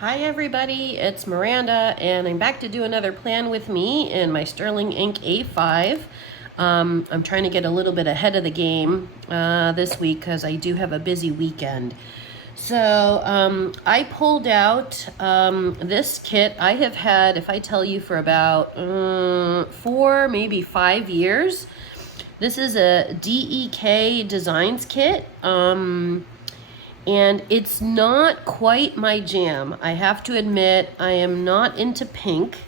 Hi everybody, it's Miranda and I'm back to do another plan with me in my Sterling Ink A5. I'm trying to get a little bit ahead of the game this week because I do have a busy weekend. So I pulled out this kit I have had, if I tell you, for about 4, maybe 5 years. This is a DEK Designs kit. And it's not quite my jam. I have to admit, I am not into pink.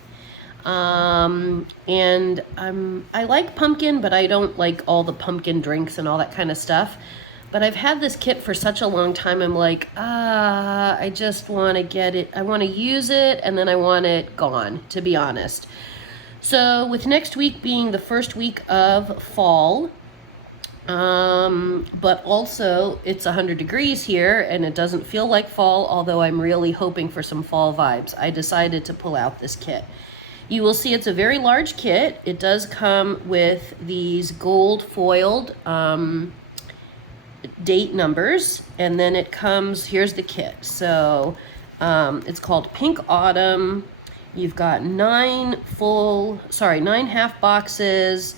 And I like pumpkin, but I don't like all the pumpkin drinks and all that kind of stuff. But I've had this kit for such a long time, I'm like, I just want to get it. I want to use it, and then I want it gone, to be honest. So with next week being the first week of fall, but also it's 100 degrees here and it doesn't feel like fall, although I'm really hoping for some fall vibes. I decided to pull out this kit. You will see it's a very large kit. It does come with these gold foiled date numbers, and then it comes, here's the kit. So it's called Pink Autumn. You've got 9 half boxes.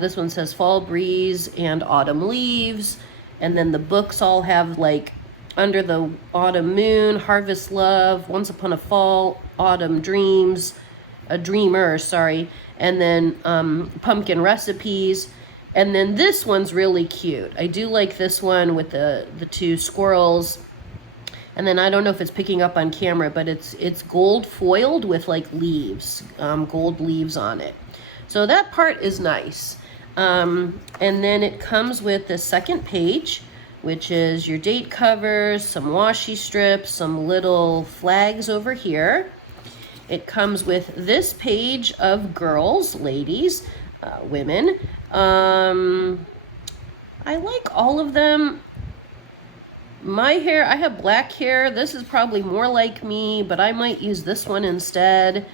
This one says Fall Breeze and Autumn Leaves. And then the books all have like Under the Autumn Moon, Harvest Love, Once Upon a Fall, Autumn Dreams, a Dreamer, sorry. And then Pumpkin Recipes. And then this one's really cute. I do like this one with the 2 squirrels. And then I don't know if it's picking up on camera, but it's gold foiled with like leaves, gold leaves on it. So that part is nice. And then it comes with the second page, which is your date covers, some washi strips, some little flags over here. It comes with this page of girls, ladies, women. I like all of them. My hair, I have black hair. This is probably more like me, but I might use this one instead.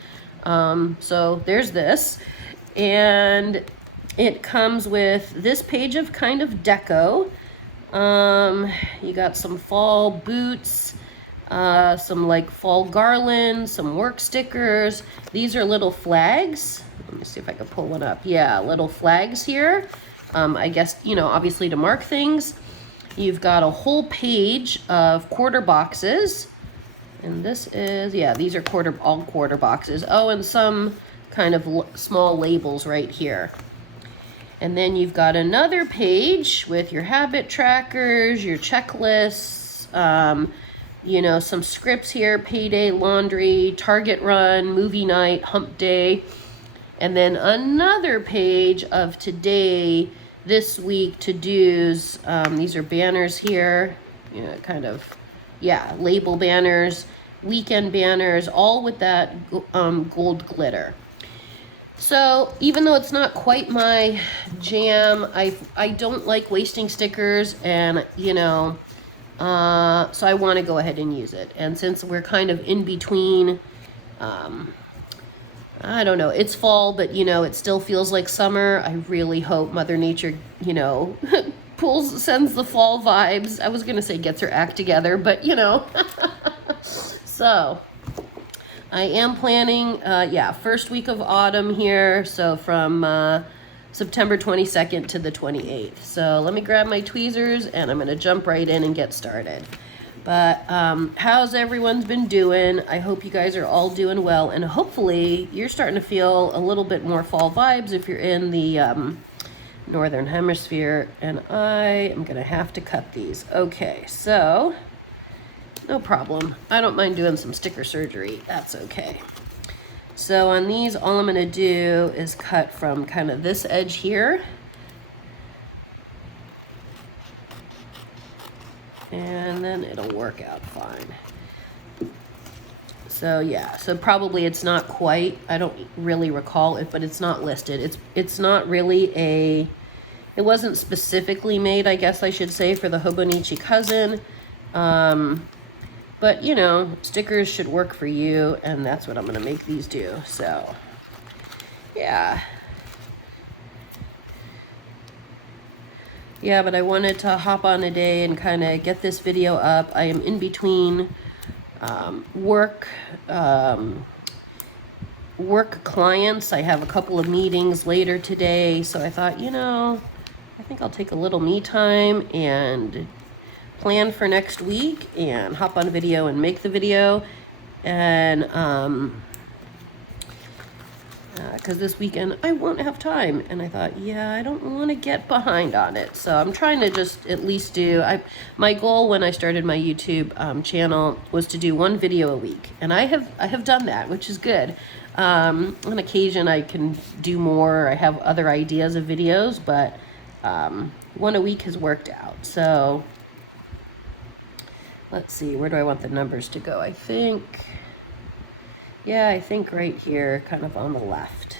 So there's this. And it comes with this page of kind of deco. You got some fall boots, some like fall garland, some work stickers. These are little flags. Let me see if I can pull one up. Yeah, little flags here. I guess, you know, obviously to mark things. You've got a whole page of quarter boxes. And this is, yeah, these are all quarter boxes. Oh, and some kind of small labels right here. And then you've got another page with your habit trackers, your checklists, you know, some scripts here: payday, laundry, Target run, movie night, hump day. And then another page of today, this week, to-dos. These are banners here, you know, kind of, yeah, label banners, weekend banners, all with that gold glitter. So even though it's not quite my jam, I don't like wasting stickers, and you know, so I want to go ahead and use it. And since we're kind of in between, I don't know, it's fall, but you know, it still feels like summer. I really hope Mother Nature, you know, sends the fall vibes. I was gonna say gets her act together, but you know. So I am planning, yeah, first week of autumn here, so from September 22nd to the 28th. So let me grab my tweezers and I'm gonna jump right in and get started. But how's everyone's been doing? I hope you guys are all doing well, and hopefully you're starting to feel a little bit more fall vibes if you're in the Northern Hemisphere. And I am gonna have to cut these. Okay, so no problem. I don't mind doing some sticker surgery. That's okay. So on these, all I'm going to do is cut from kind of this edge here. And then it'll work out fine. So yeah, so probably it's not quite, I don't really recall it, but it's not listed. It's not really it wasn't specifically made, I guess I should say, for the Hobonichi cousin. But, you know, stickers should work for you, and that's what I'm going to make these do. So, yeah. Yeah, but I wanted to hop on today and kind of get this video up. I am in between work clients. I have a couple of meetings later today, so I thought, you know, I think I'll take a little me time and plan for next week and hop on video and make the video. And because this weekend I won't have time, and I thought, yeah, I don't want to get behind on it, so I'm trying to just at least do, my goal when I started my YouTube channel was to do one video a week, and I have done that, which is good. On occasion I can do more, I have other ideas of videos, but one a week has worked out. So let's see, where do I want the numbers to go? I think right here, kind of on the left,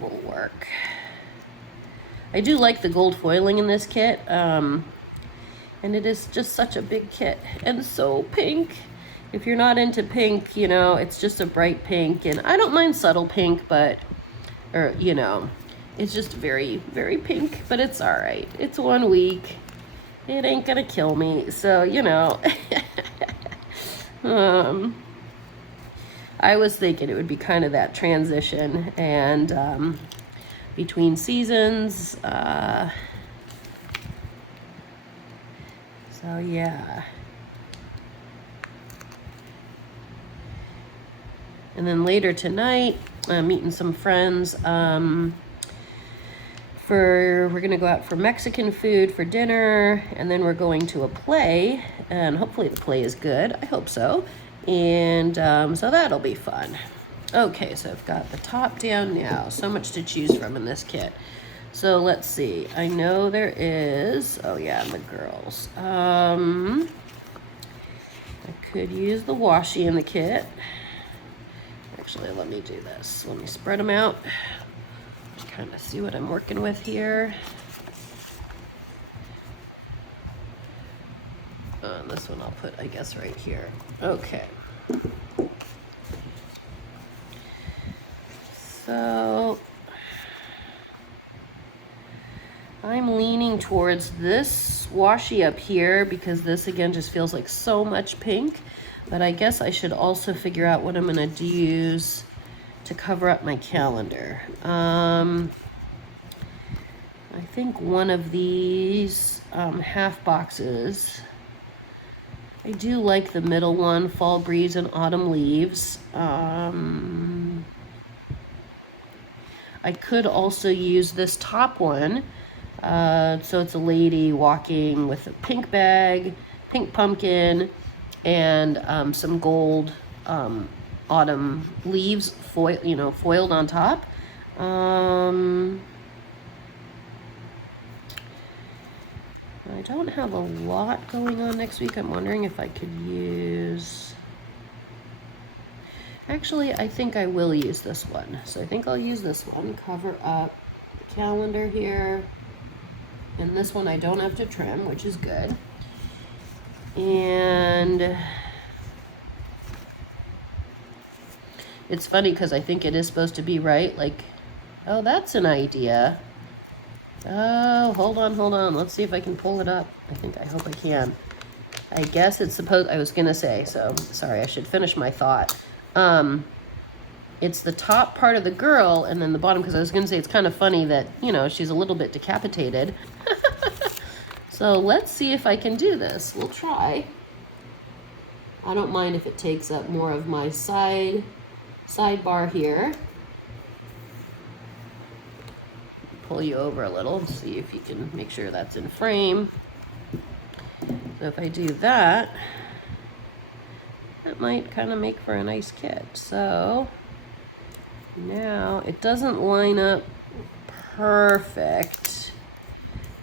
will work. I do like the gold foiling in this kit, and it is just such a big kit, and so pink. If you're not into pink, you know, it's just a bright pink, and I don't mind subtle pink, but, or, you know, it's just very, very pink, but it's all right. It's 1 week. It ain't gonna kill me, so, you know. I was thinking it would be kind of that transition, and between seasons, so yeah. And then later tonight, I'm meeting some friends. We're gonna go out for Mexican food for dinner, and then we're going to a play, and hopefully the play is good. I hope so. And so that'll be fun. Okay, so I've got the top down now. So much to choose from in this kit. So let's see. I know there is, oh yeah, the girls. I could use the washi in the kit. Actually, let me do this. Let me spread them out. Just kind of see what I'm working with here. This one I'll put, I guess, right here. Okay. So I'm leaning towards this washi up here because this, again, just feels like so much pink. But I guess I should also figure out what I'm going to use to cover up my calendar. I think one of these half boxes, I do like the middle one, Fall Breeze and Autumn Leaves. I could also use this top one. So it's a lady walking with a pink bag, pink pumpkin, and some gold autumn leaves foiled on top. I don't have a lot going on next week. I'm wondering if I could use... Actually, I think I will use this one. So I think I'll use this one. Cover up the calendar here. And this one I don't have to trim, which is good. And it's funny because I think it is supposed to be right. Like, oh, that's an idea. Oh, hold on. Let's see if I can pull it up. I hope I can. I guess it's supposed, I was gonna say, so sorry, I should finish my thought. It's the top part of the girl and then the bottom, because I was gonna say it's kind of funny that, you know, she's a little bit decapitated. So let's see if I can do this. We'll try. I don't mind if it takes up more of my sidebar here. Pull you over a little, see if you can make sure that's in frame. So if I do that, that might kind of make for a nice kit. So now it doesn't line up perfect,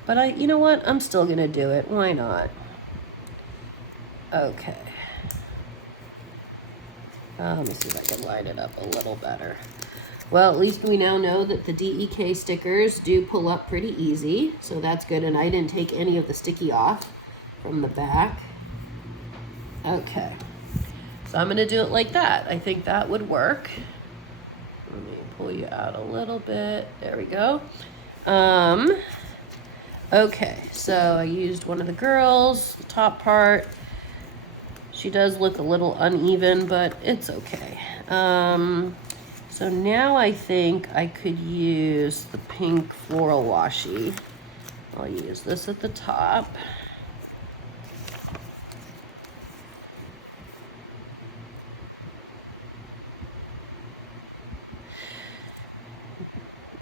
but you know what? I'm still gonna do it. Why not? Okay. Let me see if I can line it up a little better. Well, at least we now know that the DEK stickers do pull up pretty easy, so that's good, and I didn't take any of the sticky off from the back. Okay, so I'm gonna do it like that. I think that would work. Let me pull you out a little bit. There we go. Okay, so I used one of the girls, the top part. She does look a little uneven, but it's okay. So now I think I could use the pink floral washi. I'll use this at the top.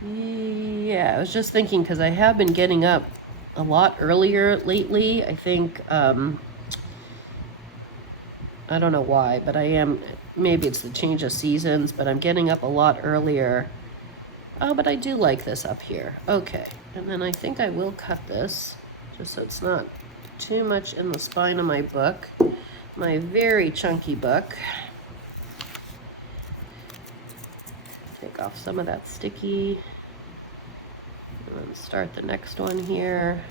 Yeah, I was just thinking because I have been getting up a lot earlier lately. I think, I don't know why, but I am, maybe it's the change of seasons, but I'm getting up a lot earlier. Oh, but I do like this up here. Okay, and then I think I will cut this just so it's not too much in the spine of my book, my very chunky book. Take off some of that sticky. And then start the next one here.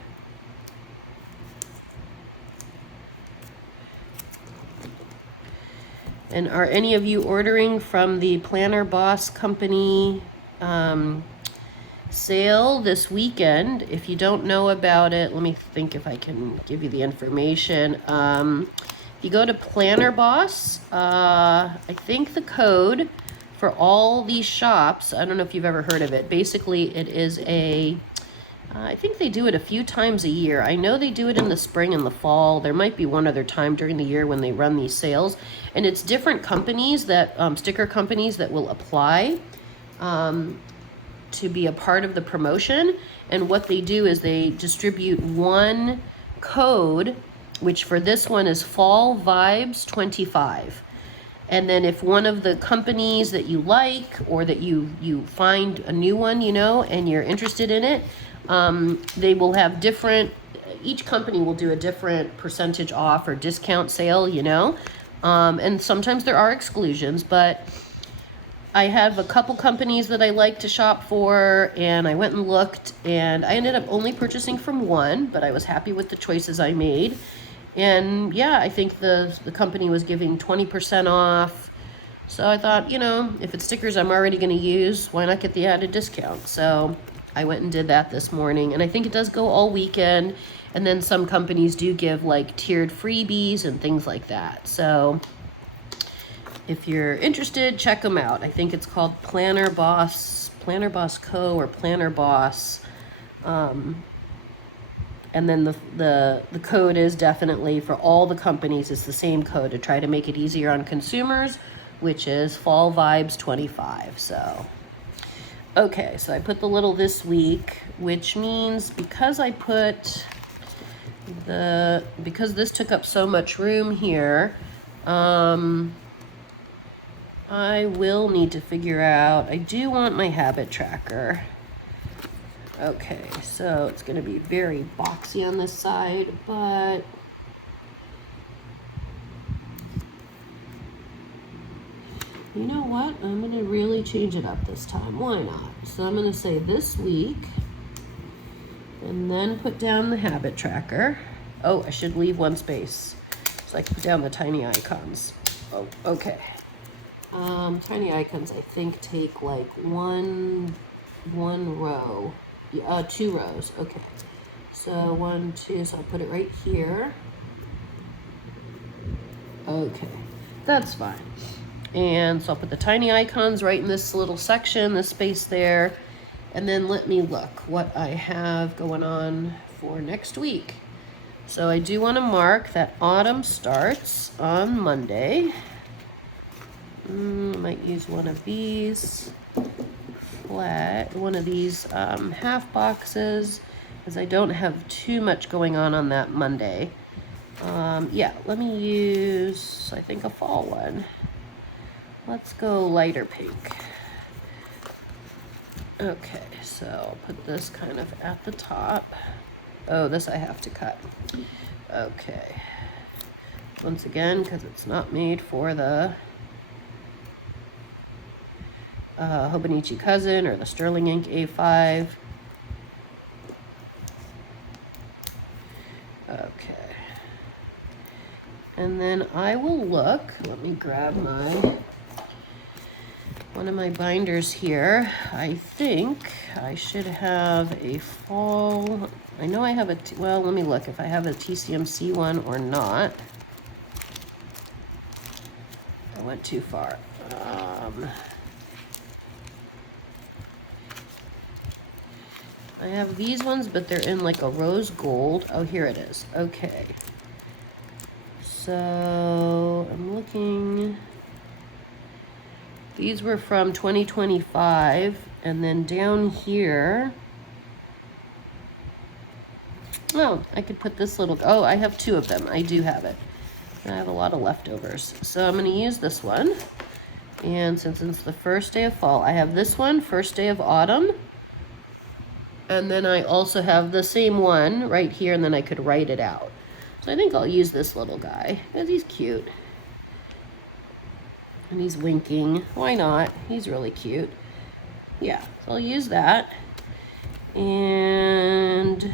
And are any of you ordering from the Planner Boss Company sale this weekend? If you don't know about it, let me think if I can give you the information. If you go to Planner Boss, I think the code for all these shops, I don't know if you've ever heard of it. Basically, it is a, I think they do it a few times a year. I know they do it in the spring and the fall. There might be one other time during the year when they run these sales. And it's different companies that, sticker companies that will apply to be a part of the promotion. And what they do is they distribute one code, which for this one is Fall Vibes 25. And then if one of the companies that you like, or that you find a new one, you know, and you're interested in it, they will have different, each company will do a different percentage off or discount sale, you know. And sometimes there are exclusions, but I have a couple companies that I like to shop for, and I went and looked, and I ended up only purchasing from one, but I was happy with the choices I made. And yeah, I think the company was giving 20% off. So I thought, you know, if it's stickers I'm already going to use, why not get the added discount? So I went and did that this morning, and I think it does go all weekend. And then some companies do give like tiered freebies and things like that. So if you're interested, check them out. I think it's called Planner Boss Co. or Planner Boss. And then the code is definitely for all the companies, it's the same code to try to make it easier on consumers, which is Fall Vibes 25. So, okay, so I put the little this week, which means because I put because this took up so much room here, I will need to figure out, I do want my habit tracker. Okay, so it's going to be very boxy on this side, but you know what? I'm going to really change it up this time. Why not? So I'm going to say this week, and then put down the habit tracker. Oh, I should leave one space so I can put down the tiny icons. Oh, okay. Tiny icons, I think, take like one row. 2 rows. Okay, so 1, 2, so I'll put it right here. Okay, that's fine. And so I'll put the tiny icons right in this little section, this space there. And then let me look what I have going on for next week. So I do want to mark that autumn starts on Monday. I might use one of these one of these half boxes, because I don't have too much going on that Monday. Yeah, let me use, I think, a fall one. Let's go lighter pink. Okay, so I'll put this kind of at the top. Oh, this I have to cut. Okay. Once again, because it's not made for the Hobonichi Cousin or the Sterling Ink A5. Okay. And then I will look, let me grab one of my binders here. I think I should have a fall, I know I have well, let me look if I have a TCMC one or not. I went too far. I have these ones, but they're in like a rose gold. Oh, here it is. Okay. So I'm looking. These were from 2025, and then down here. Oh, I could put this little. Oh, I have two of them. I do have it. I have a lot of leftovers. So I'm going to use this one. And since it's the first day of fall, I have this one, first day of autumn. And then I also have the same one right here, and then I could write it out. So I think I'll use this little guy, because he's cute. And he's winking. Why not? He's really cute. Yeah, so I'll use that. And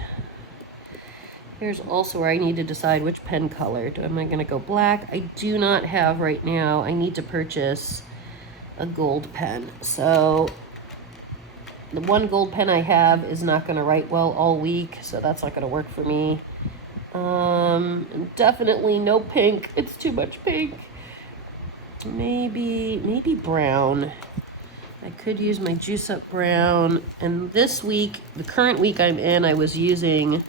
here's also where I need to decide which pen color. Am I going to go black? I do not have right now. I need to purchase a gold pen. So the one gold pen I have is not going to write well all week, so that's not going to work for me. Definitely no pink. It's too much pink. Maybe brown. I could use my Juice Up Brown. And this week, the current week I'm in, I was using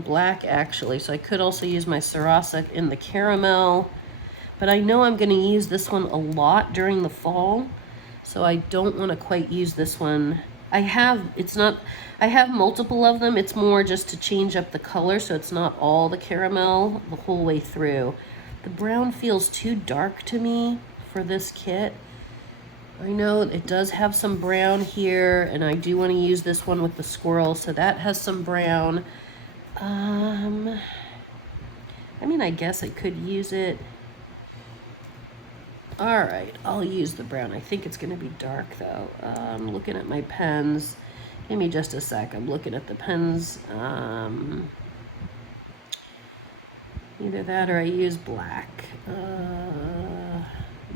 black actually, so I could also use my Sarasa in the caramel. But I know I'm going to use this one a lot during the fall, so I don't want to quite use this one. I have multiple of them. It's more just to change up the color, so it's not all the caramel the whole way through. The brown feels too dark to me for this kit. I know it does have some brown here, and I do want to use this one with the squirrel, so that has some brown. I mean, I guess I could use it. All right, I'll use the brown. I think it's going to be dark, though. I'm looking at my pens. Give me just a sec. I'm looking at the pens. Either that or I use black.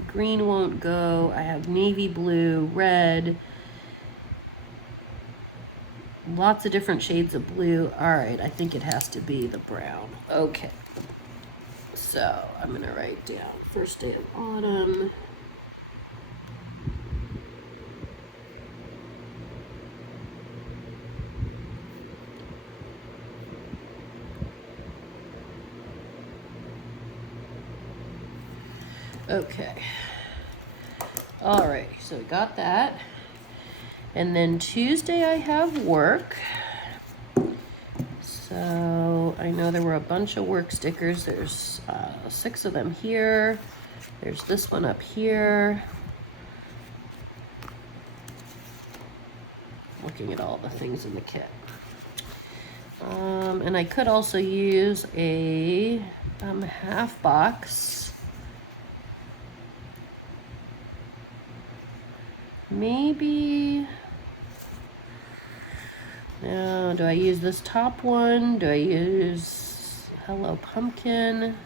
Green won't go. I have navy blue, red. Lots of different shades of blue. All right, I think it has to be the brown. Okay. So I'm going to write down first day of autumn. Okay. All right, so we got that. And then Tuesday I have work. So I know there were a bunch of work stickers. There's 6 of them here. There's this one up here. Looking at all the things in the kit. And I could also use a half box. Maybe. Now, do I use this top one? Do I use Hello Pumpkin?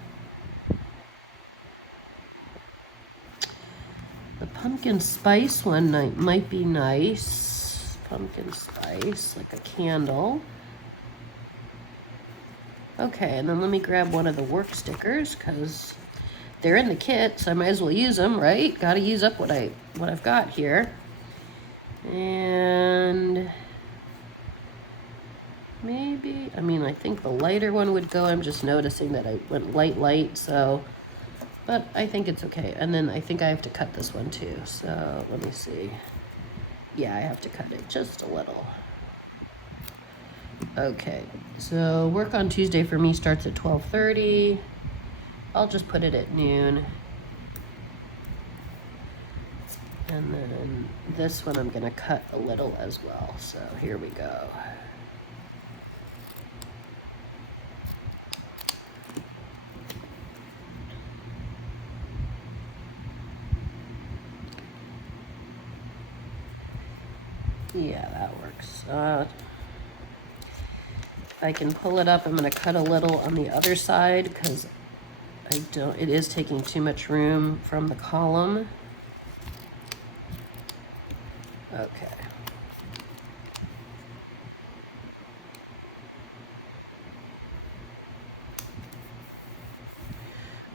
The pumpkin spice one might be nice. Pumpkin spice, like a candle. Okay, and then let me grab one of the work stickers because they're in the kit, so I might as well use them, right? Got to use up what I've got here. And maybe, I mean, I think the lighter one would go. I'm just noticing that I went light, so, but I think it's okay. And then I think I have to cut this one too. So let me see. Yeah, I have to cut it just a little. Okay, so work on Tuesday for me starts at 12:30. I'll just put it at noon. And then this one I'm gonna cut a little as well. So here we go. Yeah, that works. If I can pull it up, I'm gonna cut a little on the other side because it is taking too much room from the column. Okay.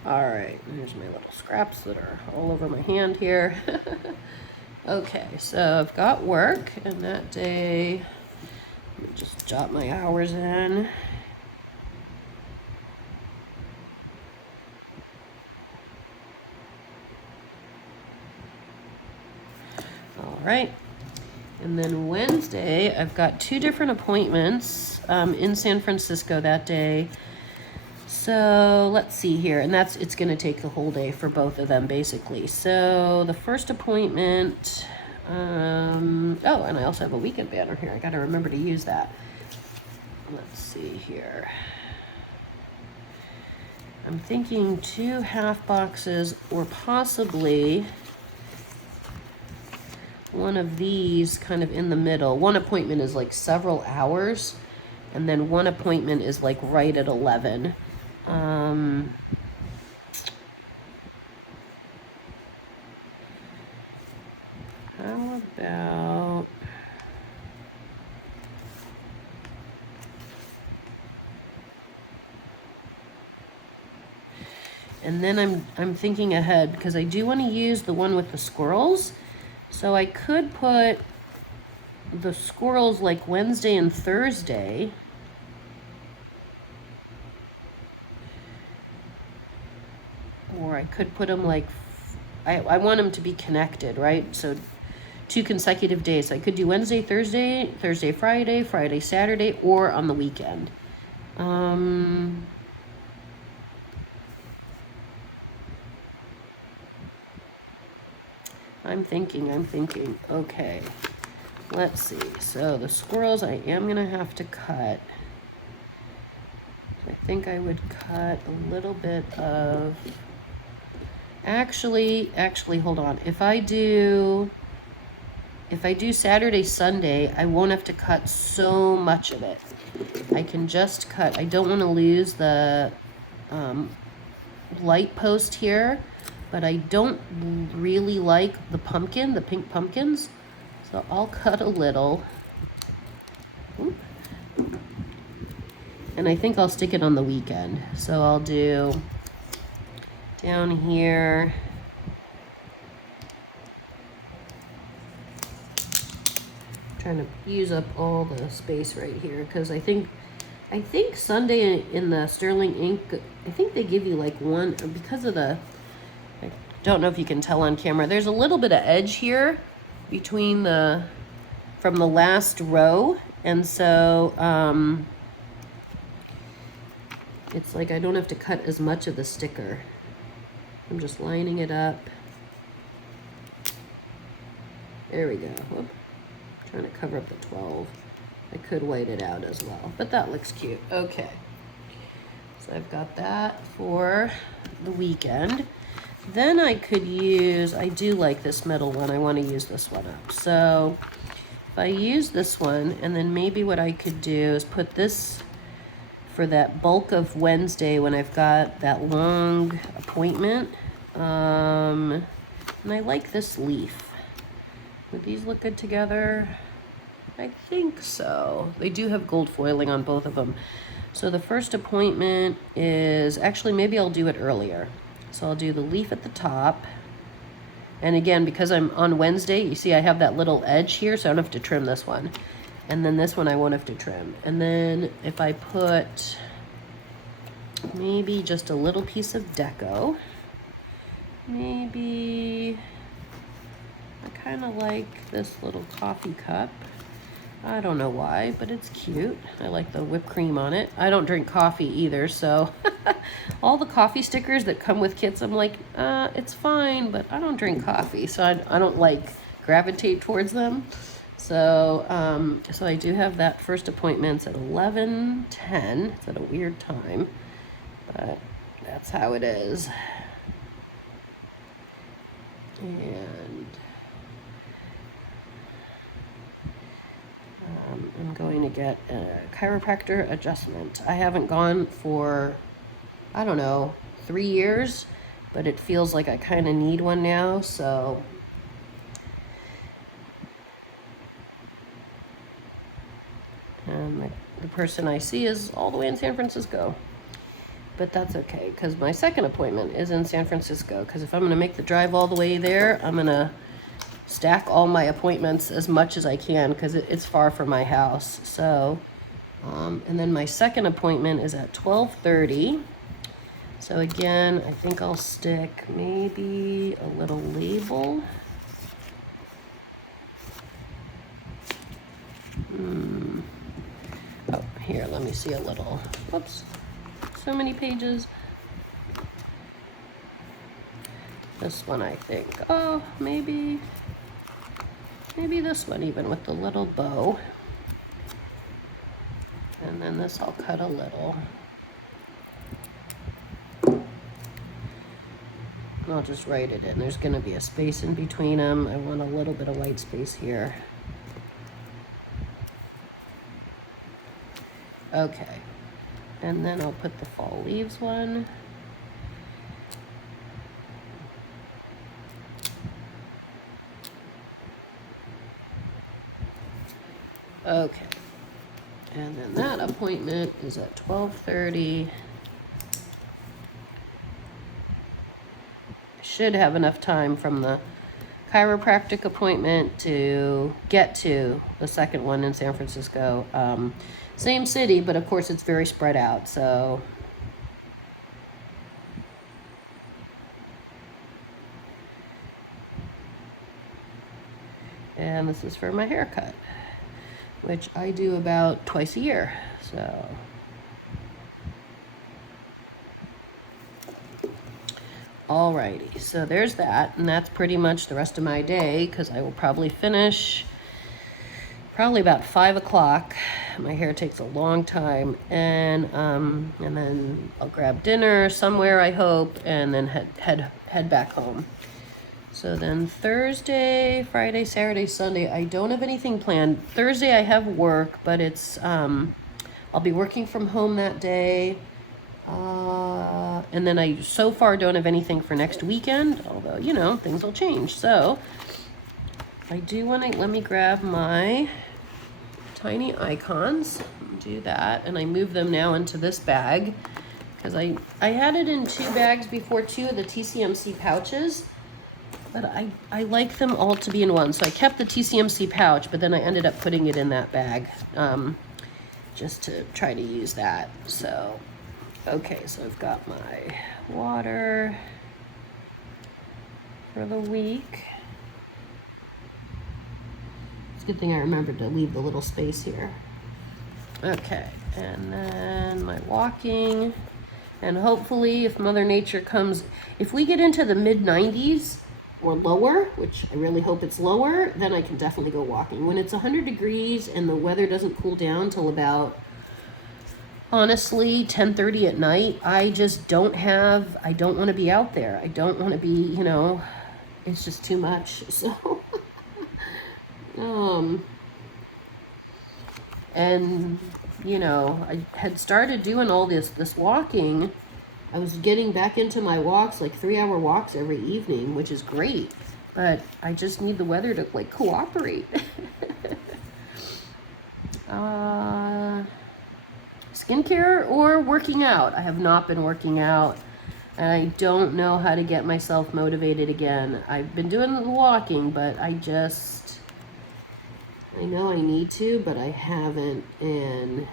All right, here's my little scraps that are all over my hand here. Okay, so I've got work, and that day, let me just jot my hours in. All right, and then Wednesday, I've got 2 different appointments in San Francisco that day. So let's see here, and it's going to take the whole day for both of them, basically. So the first appointment, oh, and I also have a weekend banner here. I got to remember to use that. Let's see here. I'm thinking 2 half boxes, or possibly one of these kind of in the middle. One appointment is like several hours, and then one appointment is like right at 11. How about and then I'm thinking ahead because I do want to use the one with the squirrels. So I could put the squirrels like Wednesday and Thursday. Or I could put them like, I want them to be connected, right? So 2 consecutive days. So I could do Wednesday, Thursday, Thursday, Friday, Friday, Saturday, or on the weekend. I'm thinking. Okay, let's see. So the squirrels I am gonna have to cut. I think I would cut a little bit of, actually, hold on. If I do Saturday, Sunday, I won't have to cut so much of it. I can just cut. I don't want to lose the light post here, but I don't really like the pumpkin, the pink pumpkins. So I'll cut a little. Oop. And I think I'll stick it on the weekend. So I'll do down here. Trying to use up all the space right here because I think Sunday in the Sterling ink, I think they give you like one, because of the, I don't know if you can tell on camera, there's a little bit of edge here between from the last row, and so it's like I don't have to cut as much of the sticker. I'm just lining it up. There we go. Whoop. Trying to cover up the 12. I could white it out as well, but that looks cute. Okay, so I've got that for the weekend. Then I could use, I do like this middle one. I want to use this one up. So if I use this one, and then maybe what I could do is put this for that bulk of Wednesday when I've got that long appointment. And I like this leaf. Would these look good together? I think so. They do have gold foiling on both of them. So the first appointment is, actually maybe I'll do it earlier. So I'll do the leaf at the top. And again, because I'm on Wednesday, you see I have that little edge here, so I don't have to trim this one. And then this one I won't have to trim. And then if I put maybe just a little piece of deco, maybe, I kind of like this little coffee cup. I don't know why, but it's cute. I like the whipped cream on it. I don't drink coffee either, so all the coffee stickers that come with kits, I'm like, it's fine, but I don't drink coffee, so I don't like gravitate towards them. So, so I do have that first appointment at 11:10. It's at a weird time, but that's how it is. And I'm going to get a chiropractor adjustment. I haven't gone for, I don't know, 3 years, but it feels like I kind of need one now, so. And the person I see is all the way in San Francisco. but that's okay, because my second appointment is in San Francisco, because if I'm going to make the drive all the way there, I'm going to stack all my appointments as much as I can, because it's far from my house. So, and then my second appointment is at 12:30. So again, I think I'll stick maybe a little label. Oh, here, let me see a little. Whoops, so many pages. This one, I think. Oh, maybe this one even with the little bow. And then this I'll cut a little. I'll just write it in. There's going to be a space in between them. I want a little bit of white space here. Okay. And then I'll put the fall leaves one. Okay. And then that appointment is at 12:30. Should have enough time from the chiropractic appointment to get to the second one in San Francisco. Same city, but of course it's very spread out, so. And this is for my haircut, which I do about twice a year, so. Alrighty, so there's that, and that's pretty much the rest of my day, because I will probably finish probably about 5 o'clock. My hair takes a long time, and then I'll grab dinner somewhere, I hope, and then head back home. So then Thursday, Friday, Saturday, Sunday, I don't have anything planned. Thursday I have work, but it's I'll be working from home that day. And then I so far don't have anything for next weekend, although, you know, things will change. So I do want to, let me grab my tiny icons, do that, and I move them now into this bag, because I had it in 2 bags before, 2 of the TCMC pouches, but I like them all to be in one. So I kept the TCMC pouch, but then I ended up putting it in that bag, just to try to use that. So okay, so I've got my water for the week. It's a good thing I remembered to leave the little space here. Okay, and then my walking. And hopefully if Mother Nature comes, if we get into the mid-90s or lower, which I really hope it's lower, then I can definitely go walking. When it's 100 degrees and the weather doesn't cool down till about, honestly, 10:30 at night, I just don't want to be out there. I don't want to be, you know, it's just too much. So, and, you know, I had started doing all this walking. I was getting back into my walks, like 3-hour walks every evening, which is great. But I just need the weather to, like, cooperate. Skincare or working out. I have not been working out, and I don't know how to get myself motivated again. I've been doing the walking, but I know I need to, but I haven't. And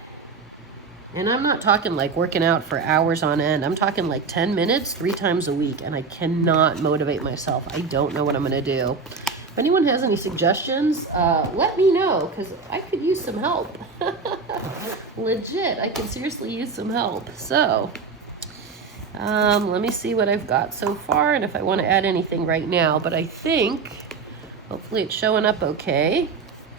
I'm not talking like working out for hours on end. I'm talking like 10 minutes 3 times a week, and I cannot motivate myself. I don't know what I'm gonna do. If anyone has any suggestions, let me know, because I could use some help. Legit, I could seriously use some help. So, let me see what I've got so far, and if I want to add anything right now. But I think, hopefully it's showing up okay.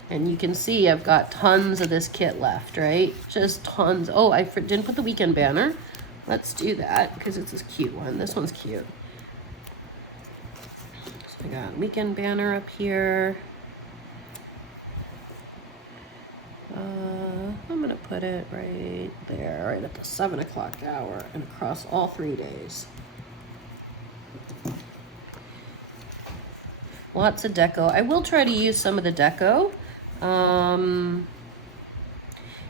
And you can see I've got tons of this kit left, right? Just tons. Oh, I didn't put the weekend banner. Let's do that, because it's this cute one. This one's cute. I got weekend banner up here. I'm gonna put it right there, right at the 7 o'clock hour, and across all 3 days. Lots of deco. I will try to use some of the deco. And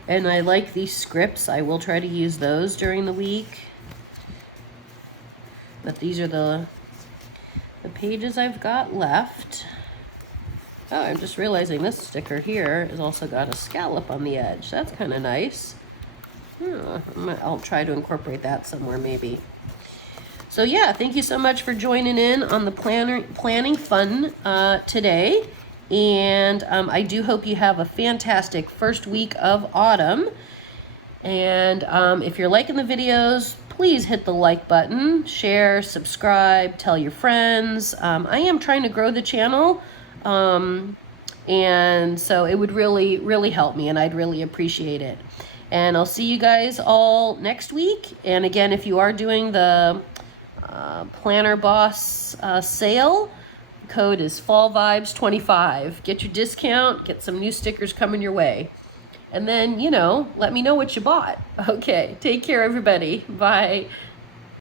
I like these scripts. I will try to use those during the week. But these are the pages I've got left. Oh, I'm just realizing this sticker here has also got a scallop on the edge. That's kind of nice. I'll try to incorporate that somewhere maybe. So yeah, thank you so much for joining in on the planning fun today. And I do hope you have a fantastic first week of autumn. And if you're liking the videos, please hit the like button, share, subscribe, tell your friends. I am trying to grow the channel. And so it would really, really help me, and I'd really appreciate it. And I'll see you guys all next week. And again, if you are doing the Planner Boss sale, the code is FallVibes25. Get your discount, get some new stickers coming your way. And then, let me know what you bought. Okay, take care, everybody. Bye.